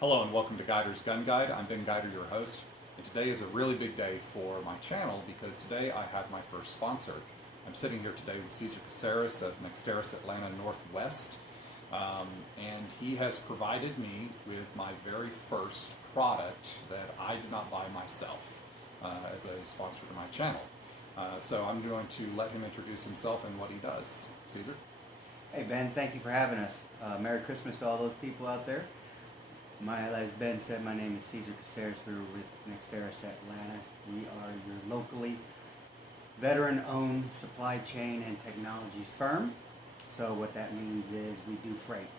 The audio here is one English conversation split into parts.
Hello and welcome to Guider's Gun Guide. I'm Ben Guider, your host, and today is a really big day for my channel because today I have my first sponsor. I'm sitting here today with Cesar Caceres of Nexteris Atlanta Northwest, and he has provided me with my very first product that I did not buy myself as a sponsor for my channel. So I'm going to let him introduce himself and what he does. Cesar? Hey Ben, thank you for having us. Merry Christmas to all those people out there. As Ben said, my name is Cesar Caceres. We're with Nexteris Atlanta. We are your locally veteran-owned supply chain and technologies firm. So what that means is we do freight.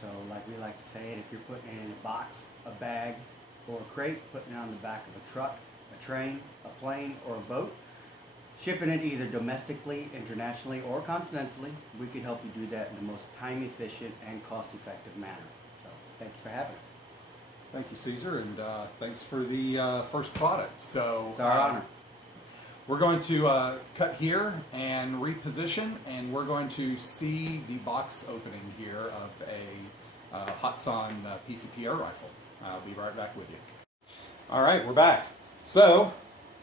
So like we like to say it, if you're putting it in a box, a bag, or a crate, putting it on the back of a truck, a train, a plane, or a boat, shipping it either domestically, internationally, or continentally, we can help you do that in the most time-efficient and cost-effective manner. So, thank you for having us. Thank you, Cesar, and thanks for the first product. So It's our honor. We're going to cut here and reposition, and we're going to see the box opening here of a Hatsan PCP air rifle. I'll be right back with you. All right, we're back. So,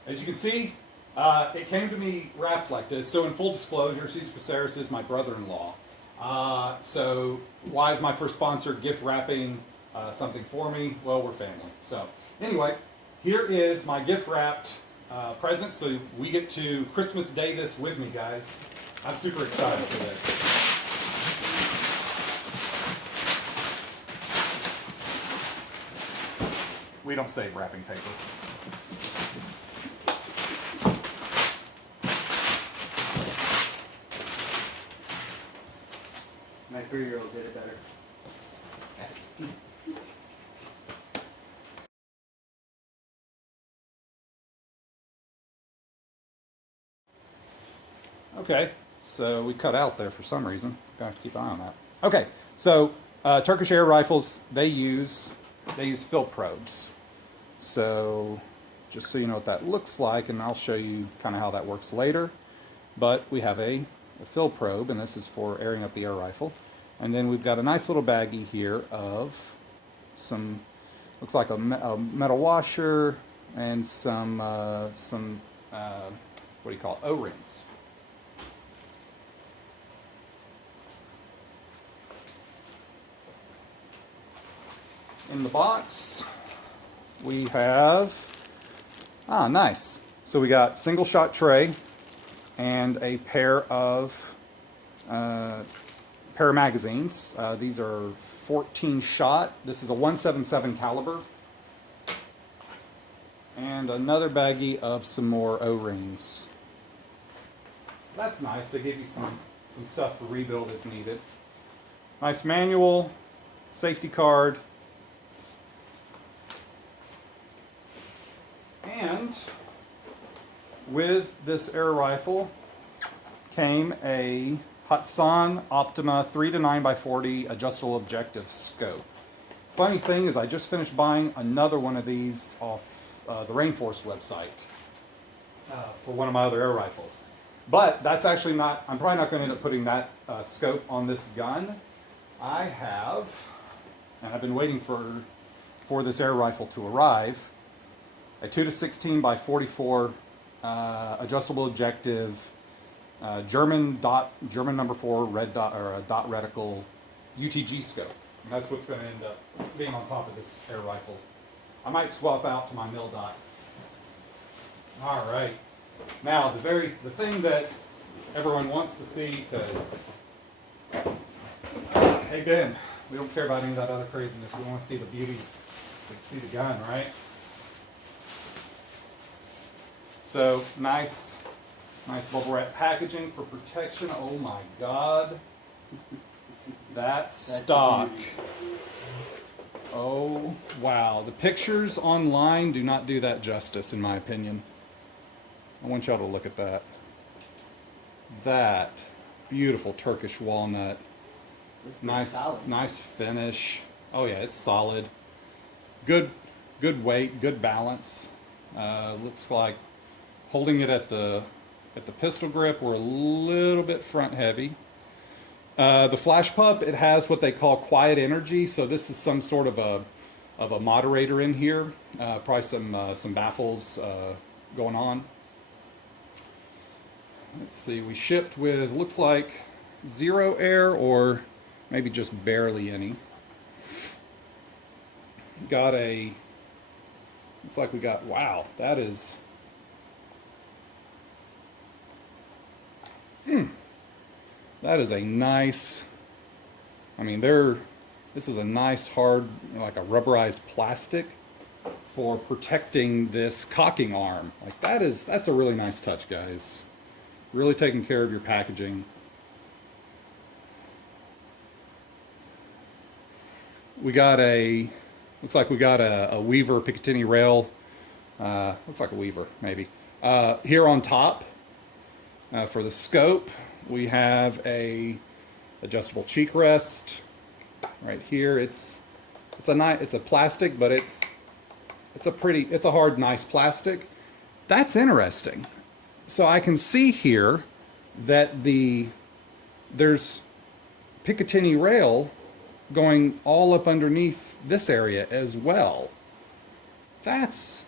as you can see, it came to me wrapped like this. So in full disclosure, Cesar Caceres is my brother-in-law. So why is my first sponsor gift wrapping something for me? Well, we're family. So anyway, here is my gift wrapped present. So we get to Christmas Day this with me, guys. I'm super excited for this. We don't save wrapping paper. My 3-year-old did it better. Okay, so we cut out there for some reason. Gonna have to keep an eye on that. Okay, so Turkish air rifles, they use fill probes. So just so you know what that looks like, and I'll show you kind of how that works later. But we have a fill probe, and this is for airing up the air rifle. And then we've got a nice little baggie here of some, looks like a metal washer and some what do you call it, O-rings. In the box, we have, nice. So we got single shot tray and a pair of magazines. These are 14 shot. This is a 177 caliber. And another baggie of some more O-rings. So that's nice. They give you some stuff for rebuild as needed. Nice manual, safety card. And with this air rifle came a Hatsan Optima 3 to 9 by 40 adjustable objective scope. Funny thing is I just finished buying another one of these off the Rainforest website for one of my other air rifles. But that's actually not, I'm probably not going to end up putting that scope on this gun. I have, and I've been waiting for this air rifle to arrive, a 2 to 16 by 44 adjustable objective German number 4 red dot or a dot reticle UTG scope. And that's what's going to end up being on top of this air rifle. I might swap out to my mil dot. All right. Now the thing that everyone wants to see, because hey Ben, we don't care about any of that other craziness. We want to see the beauty. We can see the gun, right? So nice bubble wrap packaging for protection. Oh my God, that's stock. Oh wow, the pictures online do not do that justice, in my opinion. I want y'all to look at that. That beautiful Turkish walnut. Nice finish. Oh yeah, it's solid. Good weight, good balance. Looks like holding it at the pistol grip, we're a little bit front heavy. The Flashpup, it has what they call quiet energy, so this is some sort of a moderator in here, probably some baffles going on. Let's see, we shipped with, looks like 0 air or maybe just barely any. Got a, looks like we got, wow, that is, that is a nice, I mean, this is a nice hard, like a rubberized plastic for protecting this cocking arm. Like that's a really nice touch, guys. Really taking care of your packaging. We got looks like we got a Weaver Picatinny rail. Looks like a Weaver, maybe. Here on top, for the scope, we have a adjustable cheek rest right here. It's a plastic, but it's a hard, nice plastic. That's interesting. So I can see here that there's Picatinny rail going all up underneath this area as well. That's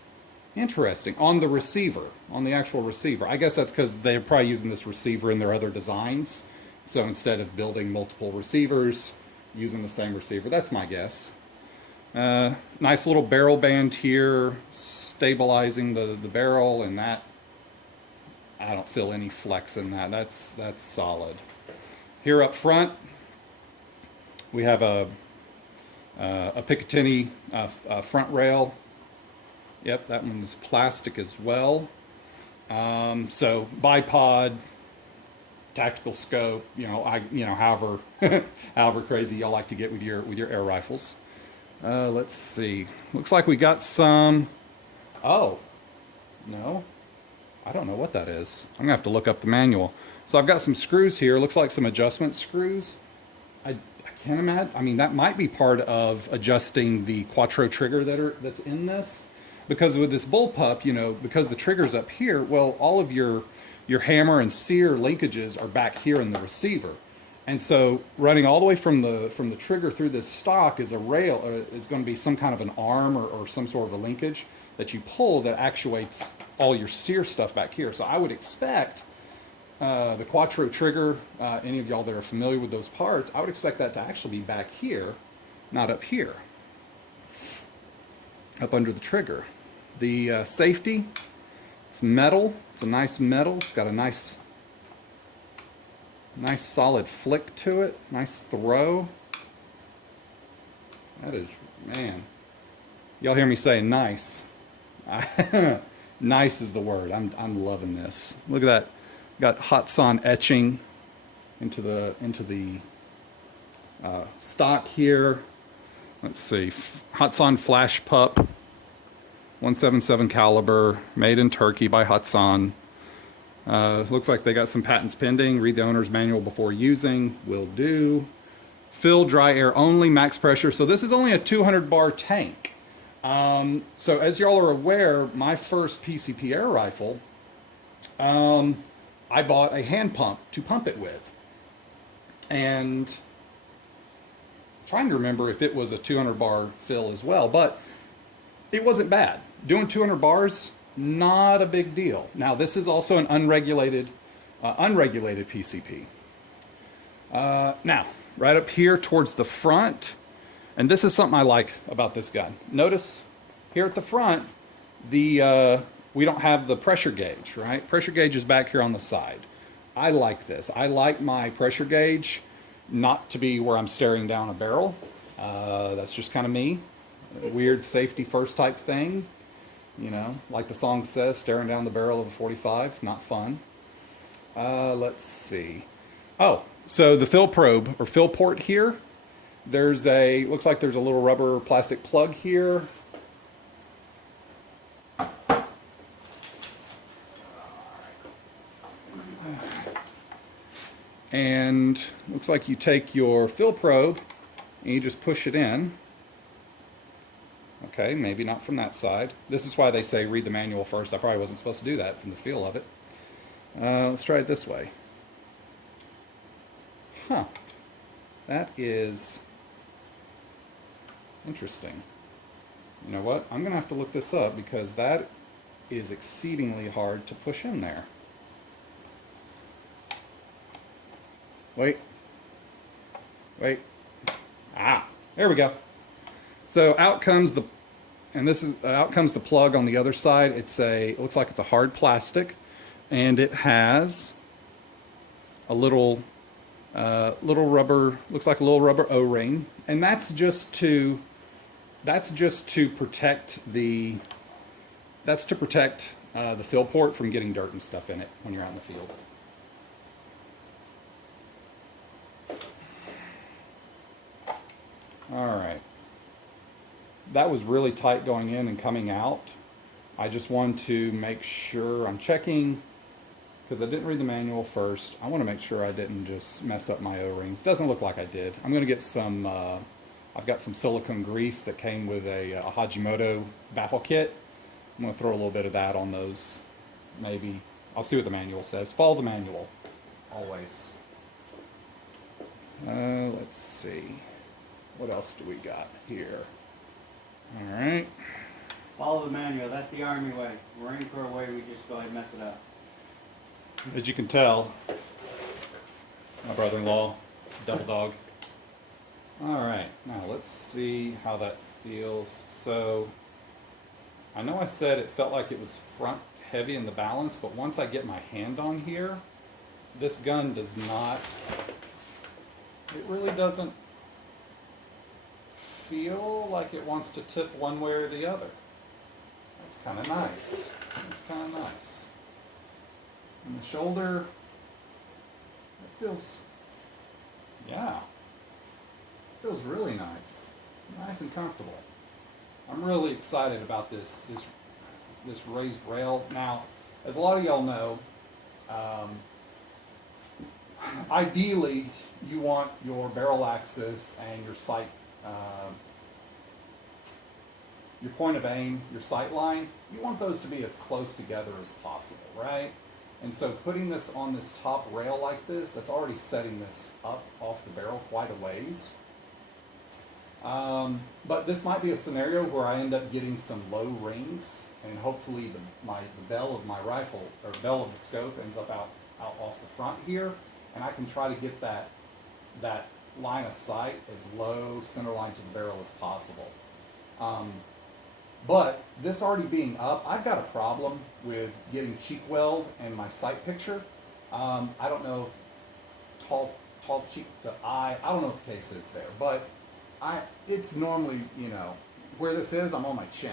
interesting. On the receiver, on the actual receiver. I guess that's because they're probably using this receiver in their other designs. So instead of building multiple receivers, using the same receiver. That's my guess. Nice little barrel band here, stabilizing the barrel, and that, I don't feel any flex in that. That's solid. Here up front, we have a Picatinny front rail. Yep, that one is plastic as well. So bipod, tactical scope, however however crazy y'all like to get with your air rifles. Let's see. Looks like we got some. Oh, no. I don't know what that is. I'm gonna have to look up the manual. So I've got some screws here. Looks like some adjustment screws. I can't imagine. I mean, that might be part of adjusting the Quattro trigger that's in this. Because with this bullpup, because the trigger's up here, well, all of your hammer and sear linkages are back here in the receiver. And so running all the way from the trigger through this stock is a rail, is going to be some kind of an arm or some sort of a linkage that you pull that actuates all your sear stuff back here. So I would expect the Quattro trigger, any of y'all that are familiar with those parts, I would expect that to actually be back here, not up here, up under the trigger. The safety, it's metal. It's a nice metal. It's got a nice solid flick to it. Nice throw. That is, man. Y'all hear me say nice. Nice is the word. I'm loving this. Look at that. Got Hatsan etching into the stock here. Let's see. Hatsan Flashpup 177 caliber, made in Turkey by Hatsan. Looks like they got some patents pending. Read the owner's manual before using. Will do. Fill dry air only, max pressure. So this is only a 200 bar tank. So as y'all are aware, my first PCP air rifle, I bought a hand pump to pump it with. And I'm trying to remember if it was a 200 bar fill as well, but it wasn't bad. Doing 200 bars, not a big deal. Now this is also an unregulated PCP. Now, right up here towards the front, and this is something I like about this gun. Notice here at the front, we don't have the pressure gauge, right? Pressure gauge is back here on the side. I like this. I like my pressure gauge not to be where I'm staring down a barrel. That's just kind of me. Weird safety first type thing. Like the song says, staring down the barrel of a 45, not fun. Let's see. Oh, so the fill probe or fill port here, looks like there's a little rubber plastic plug here. And looks like you take your fill probe and you just push it in. Okay, maybe not from that side. This is why they say read the manual first. I probably wasn't supposed to do that from the feel of it. Let's try it this way. Huh. That is interesting. You know what? I'm going to have to look this up because that is exceedingly hard to push in there. Wait. Wait. Ah, there we go. So out comes the, and this is, out comes the plug on the other side. It looks like it's a hard plastic, and it has a little rubber, looks like a little rubber O-ring, and that's just to protect the fill port from getting dirt and stuff in it when you're out in the field. All right. That was really tight going in and coming out. I just want to make sure I'm checking, because I didn't read the manual first. I want to make sure I didn't just mess up my O-rings. Doesn't look like I did. I'm going to get some, I've got some silicone grease that came with a Hajimoto baffle kit. I'm going to throw a little bit of that on those, maybe. I'll see what the manual says. Follow the manual, always. Let's see. What else do we got here? All right. Follow the manual. That's the Army way. Marine Corps way, we just go ahead and mess it up. As you can tell, my brother-in-law, double dog. All right, now let's see how that feels. So, I know I said it felt like it was front heavy in the balance, but once I get my hand on here, this gun does not, it really doesn't feel like it wants to tip one way or the other. That's kind of nice. That's kind of nice. And the shoulder, it feels, yeah, it feels really nice. Nice and comfortable. I'm really excited about this raised rail. Now, as a lot of y'all know, ideally you want your barrel axis and your sight, your point of aim, your sight line, you want those to be as close together as possible, right? And so putting this on this top rail like this, that's already setting this up off the barrel quite a ways. But this might be a scenario where I end up getting some low rings, and hopefully the bell of my rifle, or bell of the scope, ends up out off the front here, and I can try to get that line of sight as low center line to the barrel as possible. But this already being up, I've got a problem with getting cheek weld and my sight picture. I don't know if tall cheek to eye, I don't know what the case is there, but it's normally, you know, where this is, I'm on my chin,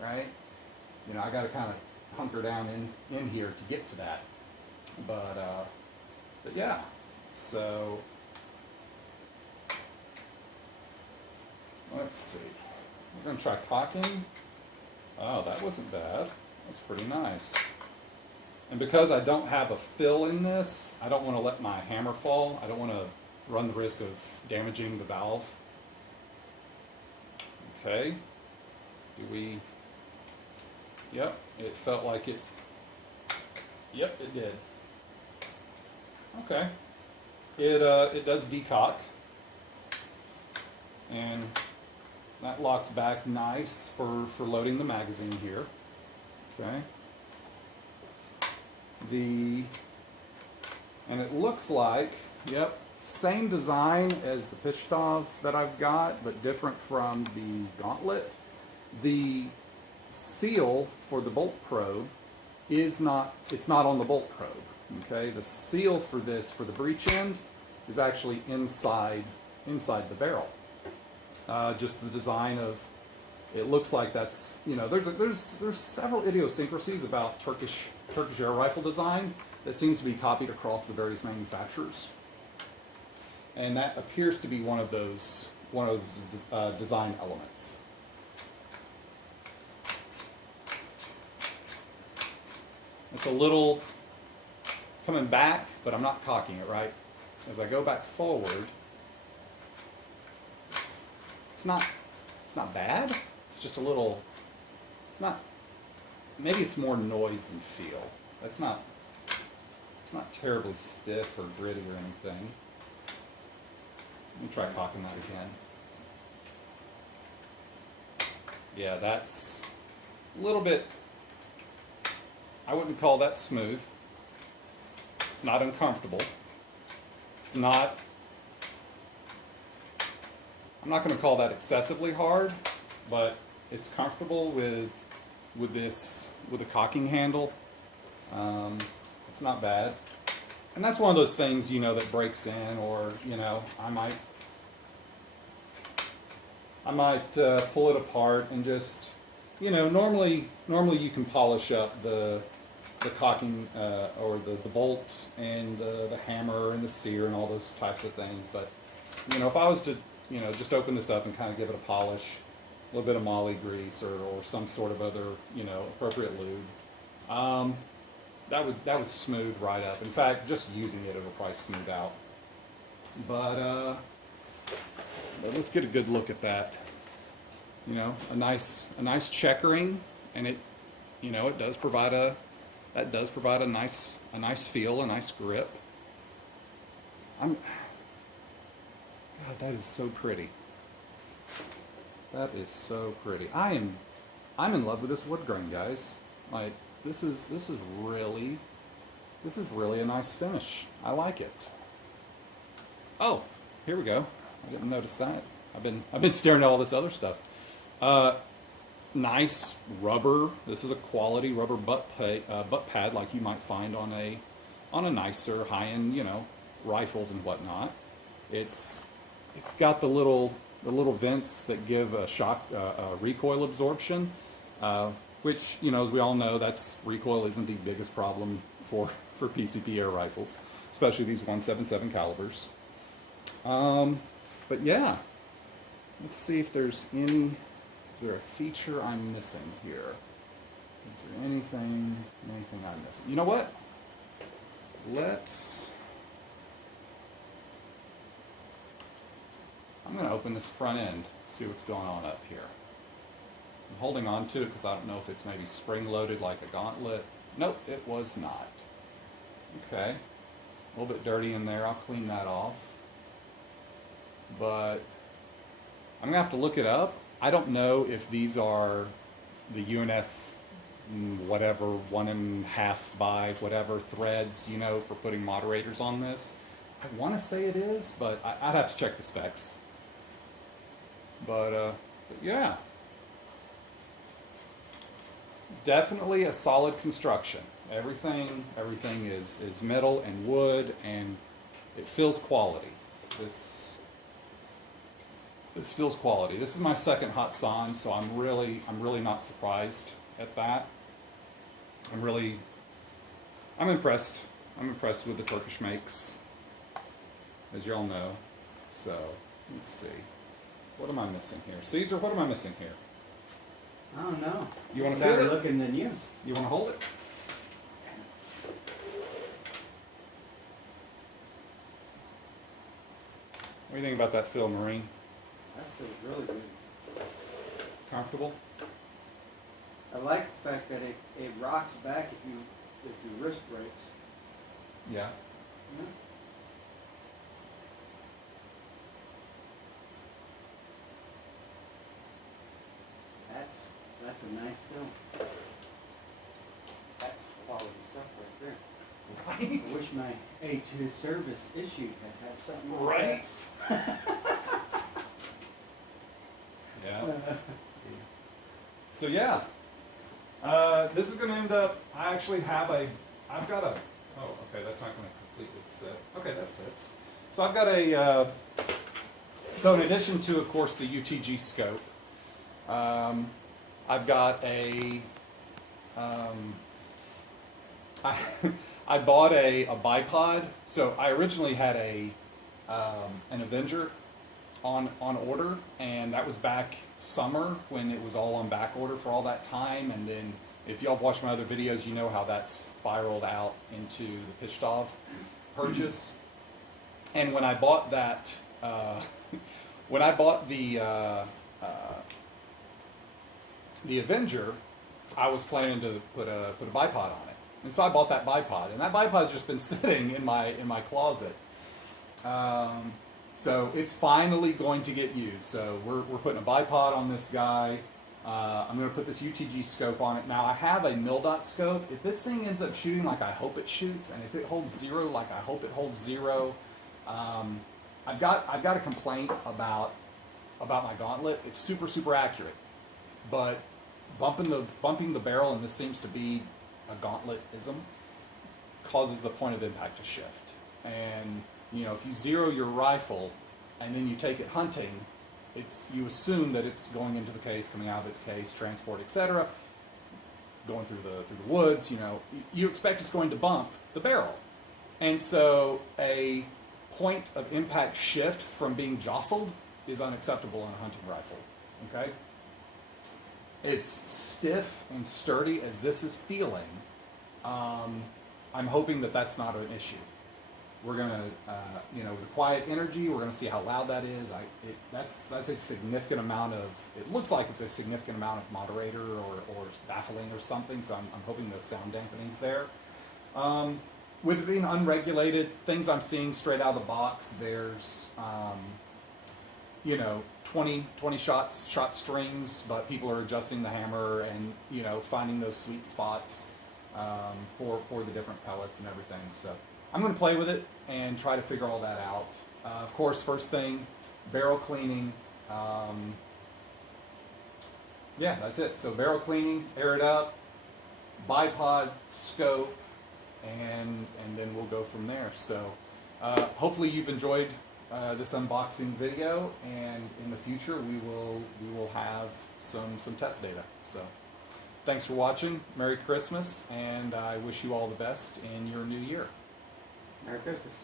right? You know, I got to kind of hunker down in here to get to that. But yeah, so let's see. We're going to try cocking. Oh, that wasn't bad. That's pretty nice. And because I don't have a fill in this, I don't want to let my hammer fall. I don't want to run the risk of damaging the valve. Okay. Yep, it felt like it. Yep, it did. Okay. It does decock. And that locks back nice for loading the magazine here. Okay. And it looks like, yep, same design as the Pishtov that I've got, but different from the Gauntlet. The seal for the bolt probe it's not on the bolt probe. Okay, the seal for this, for the breech end, is actually inside the barrel. Just the design of, it looks like that's, you know, there's several idiosyncrasies about Turkish air rifle design that seems to be copied across the various manufacturers, and that appears to be one of those design elements. It's a little coming back, but I'm not cocking it, right? As I go back forward, it's not bad. It's just a little, it's not, maybe it's more noise than feel. It's not terribly stiff or gritty or anything. Let me try cocking that again. Yeah, that's a little bit, I wouldn't call that smooth. It's not uncomfortable. It's not, I'm not going to call that excessively hard, but it's comfortable with the cocking handle. It's not bad. And that's one of those things, you know, that breaks in, or, you know, I might pull it apart and just, you know, normally you can polish up the cocking or the bolt and the hammer and the sear and all those types of things. But, you know, if I was to, you know, just open this up and kind of give it a polish, a little bit of moly grease or some sort of other, you know, appropriate lube, that would smooth right up. In fact, just using it, it'll probably smooth out. But let's get a good look at that. You know, a nice checkering, and it, you know, it does provide a nice feel, a nice grip. God, that is so pretty. That is so pretty. I'm in love with this wood grain, guys. Like, this is really a nice finish. I like it. Oh, here we go. I didn't notice that. I've been staring at all this other stuff. Nice rubber. This is a quality rubber butt pad like you might find on a nicer high-end, you know, rifles and whatnot. It's got the little vents that give a shock recoil absorption, which, you know, as we all know, recoil isn't the biggest problem for PCP air rifles, especially these 177 calibers. But yeah, let's see if there's any. Is there a feature I'm missing here? Is there anything I'm missing? You know what? I'm going to open this front end, see what's going on up here. I'm holding on to it because I don't know if it's maybe spring-loaded like a gauntlet. Nope, it was not. Okay. A little bit dirty in there. I'll clean that off. But I'm going to have to look it up. I don't know if these are the UNF whatever 1.5 by whatever threads, you know, for putting moderators on this. I want to say it is, but I'd have to check the specs. But yeah, definitely a solid construction. Everything is metal and wood, and it feels quality. This feels quality. This is my second Hatsan, so I'm really not surprised at that. I'm impressed. I'm impressed with the Turkish makes, as you all know. So let's see. What am I missing here, Caesar? What am I missing here? I don't know. You want to feel it? Better looking than you. You want to hold it? What do you think about that feel, Marine? That feels really good. Comfortable? I like the fact that it rocks back if your wrist breaks. Yeah. Yeah. That's a nice film. That's quality stuff right there. Right? I wish my A2 service issue had something like Right? that. Yeah. So yeah, this is going to end up, I've got a, oh, okay, that's not going to completely sit. Okay, that sits. So I've got so in addition to, of course, the UTG scope, I've got I bought a bipod. So I originally had an Avenger on order, and that was back summer when it was all on back order for all that time. And then if y'all have watched my other videos, you know how that spiraled out into the Pishtov purchase. And when I bought that, when I bought the Avenger, I was planning to put a bipod on it, and so I bought that bipod, and that bipod's just been sitting in my closet. So it's finally going to get used. So we're putting a bipod on this guy. I'm going to put this UTG scope on it. Now I have a mil-dot scope. If this thing ends up shooting like I hope it shoots, and if it holds 0 like I hope it holds 0, I've got a complaint about my gauntlet. It's super accurate, but bumping the barrel, and this seems to be a gauntlet-ism, causes the point of impact to shift. And you know, if you zero your rifle and then you take it hunting, you assume that it's going into the case, coming out of its case, transport, etc., going through the woods. You know, you expect it's going to bump the barrel, and so a point of impact shift from being jostled is unacceptable in a hunting rifle. Okay, as stiff and sturdy as this is feeling, I'm hoping that that's not an issue. We're gonna, you know, the quiet energy, we're gonna see how loud that is. That's a significant amount of, it looks like it's a significant amount of moderator or baffling or something, so I'm hoping the sound dampening's there. With it being unregulated, things I'm seeing straight out of the box, there's, you know, 20 shot strings, but people are adjusting the hammer and, you know, finding those sweet spots for the different pellets and everything. So I'm going to play with it and try to figure all that out. Of course, first thing, barrel cleaning. Yeah, that's it. So barrel cleaning, air it up, bipod, scope, and then we'll go from there. So hopefully you've enjoyed this unboxing video, and in the future we will have some test data. So thanks for watching. Merry Christmas, and I wish you all the best in your new year. Merry Christmas.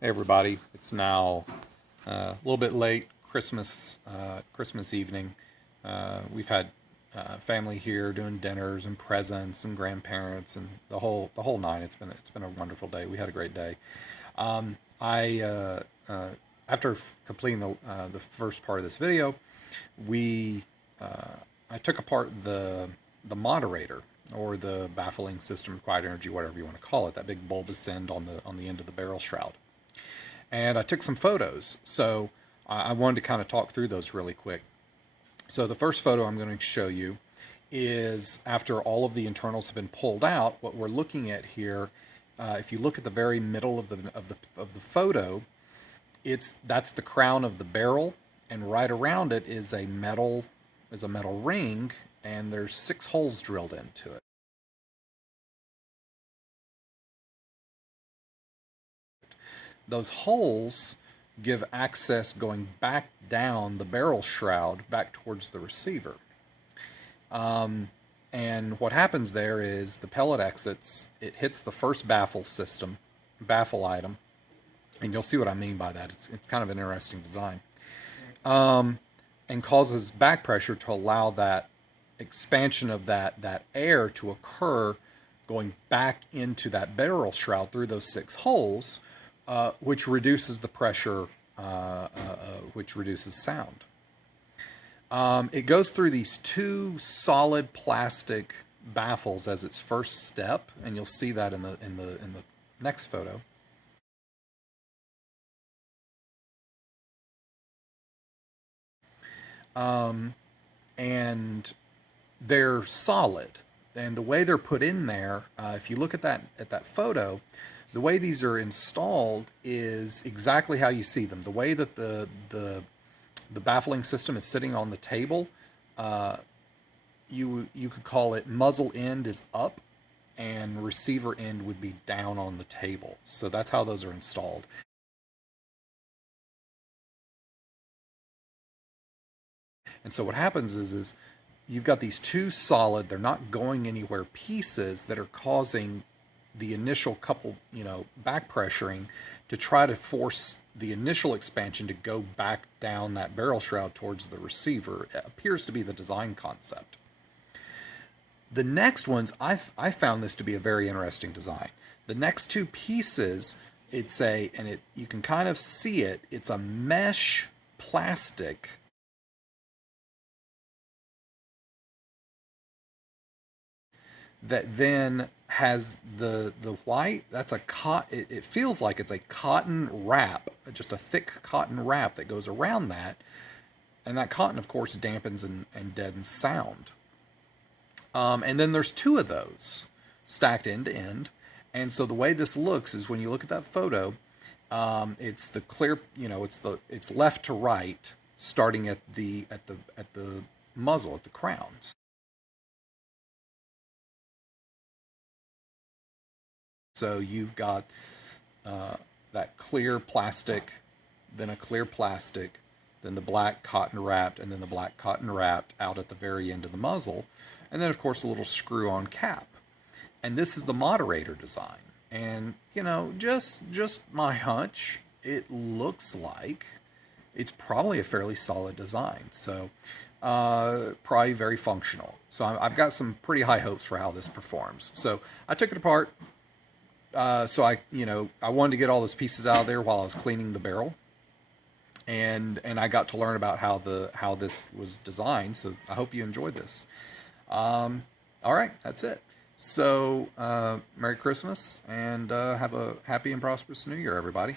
Hey everybody, it's now a little bit late, Christmas evening. We've had family here doing dinners and presents and grandparents and the whole nine. It's been a wonderful day. We had a great day. After completing the first part of this video, I took apart the moderator, or the baffling system of quiet energy, whatever you want to call it, that big bulbous end on the end of the barrel shroud. And I took some photos, so I wanted to kind of talk through those really quick. So the first photo I'm going to show you is after all of the internals have been pulled out. What we're looking at here, if you look at the very middle of the photo, that's the crown of the barrel, and right around it is a metal ring, and there's 6 holes drilled into it. Those holes give access going back down the barrel shroud back towards the receiver. And what happens there is the pellet exits, it hits the first baffle item, and you'll see what I mean by that. It's kind of an interesting design. And causes back pressure to allow that expansion of that air to occur going back into that barrel shroud through those 6 holes, which reduces the pressure, which reduces sound. It goes through these 2 solid plastic baffles as its first step, and you'll see that in the next photo. And they're solid, and the way they're put in there, if you look at that photo, the way these are installed is exactly how you see them. The way that the baffling system is sitting on the table, you could call it muzzle end is up and receiver end would be down on the table. So that's how those are installed. And so what happens is you've got these 2 solid, they're not going anywhere pieces that are causing the initial couple, back pressuring to try to force the initial expansion to go back down that barrel shroud towards the receiver. It appears to be the design concept. The next ones, I found this to be a very interesting design. The next 2 pieces, you can kind of see it, it's a mesh plastic that then has the white, that's a it feels like it's a cotton wrap, just a thick cotton wrap that goes around that. And that cotton, of course, dampens and deadens sound. And then there's two of those stacked end to end. And so the way this looks is when you look at that photo, it's the clear, it's left to right, starting at the muzzle, at the crown. So you've got that clear plastic, then a clear plastic, then the black cotton wrapped, and then the black cotton wrapped out at the very end of the muzzle, and then of course a little screw-on cap. And this is the moderator design. And just my hunch, it looks like it's probably a fairly solid design. So probably very functional. So I've got some pretty high hopes for how this performs. So I took it apart. So I wanted to get all those pieces out of there while I was cleaning the barrel, and I got to learn about how this was designed. So I hope you enjoyed this. All right, that's it. So Merry Christmas, and have a happy and prosperous New Year, everybody.